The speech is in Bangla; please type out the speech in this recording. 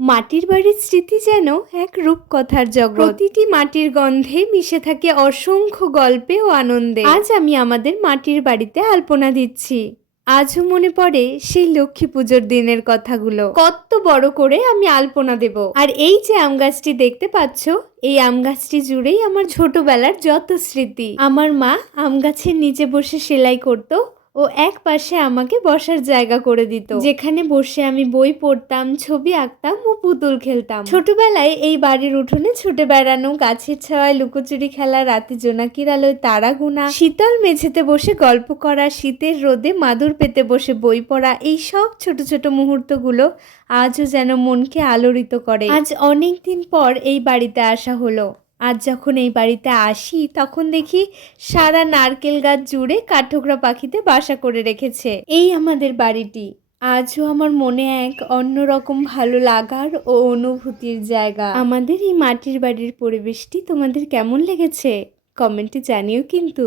মাটির বাড়ির স্মৃতি যেন এক রূপকথার জগৎ। প্রতিটি মাটির গন্ধে মিশে থাকে অসংখ্য গল্পে ও আনন্দে। আজ আমি আমাদের মাটির বাড়িতে আলপনা দিচ্ছি। আজও মনে পড়ে সেই লক্ষ্মী পুজোর দিনের কথাগুলো। কত বড় করে আমি আলপনা দেব। আর এই যে আম গাছটি দেখতে পাচ্ছ, এই আম গাছটি জুড়েই আমার ছোটবেলার যত স্মৃতি। আমার মা আম গাছের নিচে বসে সেলাই করতো ও এক পাশে আমাকে বসার জায়গা করে দিত। যেখানে বসে আমি বই পড়তাম, ছবি আঁকতাম ও পুতুল খেলতাম। ছোটবেলায় এই বাড়ির উঠোনে ছুটে বেড়ানো, গাছের ছাওয়ায় লুকোচুরি খেলা, রাতে জোনাকির আলোয় তারা গোনা, শীতল মেঝেতে বসে গল্প করা, শীতের রোদে মাদুর পেতে বসে বই পড়া, এই সব ছোট ছোট মুহূর্তগুলো আজও যেন মনকে আলোড়িত করে। আজ অনেক দিন পর এই বাড়িতে আসা হলো। আজ যখন এই বাড়িতে আসি, তখন দেখি সারা নারকেল গাছ জুড়ে কাঠঠোকরা পাখিতে বাসা করে রেখেছে। এই আমাদের বাড়িটি। আজও আমার মনে এক অন্যরকম ভালো লাগার ও অনুভূতির জায়গা। আমাদের এই মাটির বাড়ির পরিবেশটি তোমাদের কেমন লেগেছে? কমেন্টে জানিও কিন্তু।